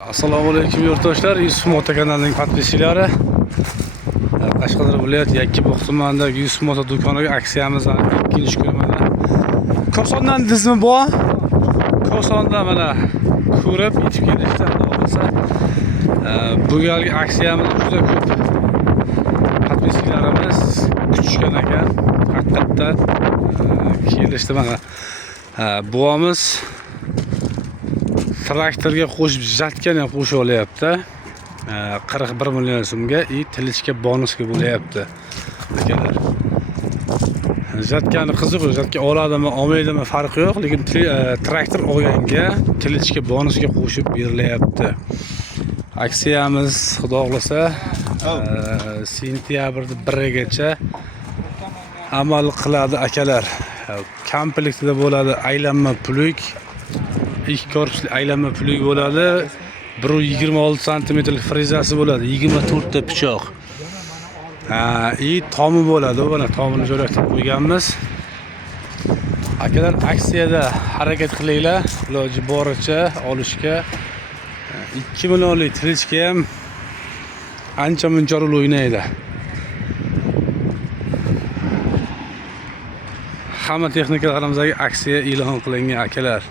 Assalomu alaykum yurtdoshlar, Yusuf Moto kanalining podpischilari. Qashqadaryo viloyati Yakkabog' tumanidagi Yusuf Moto do'koniga aksiyamizning ikkinchi kuni mana Kosondan dizmi bu? Kosonda mana ko'rib yetib kelishdi bo'lsa. Bu galgi aksiyamiz juda ko'p podpischilarimiz kutishgan ekan. Haqiqatdan kelishdi mana. Buamiz traktorga qo'shib jatgan ham qo'shib olyapti. 41 million so'mga tilichga bonusga bo'layapti. Akalar. Jatkani qiziq, jatka oladimi, olmaydimi farqi yo'q, lekin traktor olganga tilichga bonusga qo'shib berilyapti. Aksiyamiz xudo xolasa sentyabrning 1-gacha amal qiladi akalar. Komplektida bo'ladi aylanma puluk. İlk korpusli aylanma puluk bo'ladi. 126 cm frezasi bo'ladi, 24 ta pichoq. Tomi bo'ladi, mana tomini joylashtirib qo'yganmiz. Akalar, aksiyada harakat qilinglar, iloji boricha olishga. 2 millionlik tilichga ham ancha muncha rol o'ynaydi. Hamma texnikalarimizga aksiya e'lon qilingan akalar.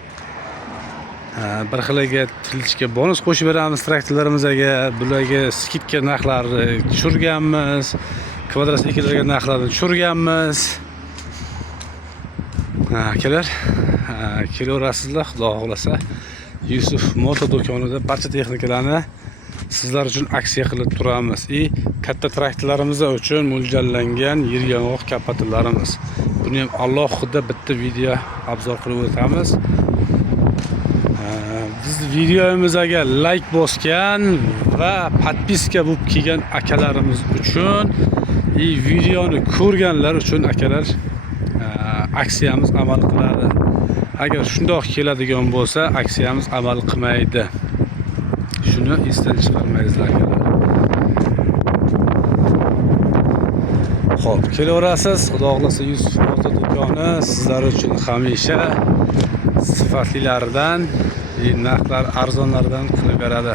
Bir xilaga tilichga bonus qo'shib beramiz traktorlarimizga, bularga skidka narxlarini tushirganmiz, kvadrotsikllarga narxlarini tushirganmiz. Akalar, kelaverasizlar, xudo xolasa. Yusuf Moto do'konida barcha texnikalarni sizlar uchun aksiya qilib turamiz. Katta traktorlarimiz uchun mo'ljallangan yer yong'oq kapatillarimiz. Buni ham alohida bitta video obzor qilib o'tamiz. Biz videomizga like bosgan va podpiska bo'lib kelgan akalarimiz uchun videoni ko'rganlar uchun akalar aksiyamiz amal qiladi. Agar shundoq keladigan bo'lsa, aksiyamiz amal qilmaydi. Shuni esdan chiqarmaysizlar akalar. Xo'p, kelaverasiz. Xudo xolasa Yusuf Moto do'koni sizlar uchun hamisha sifatlilaridan narxlar arzonlardan qilib beradi.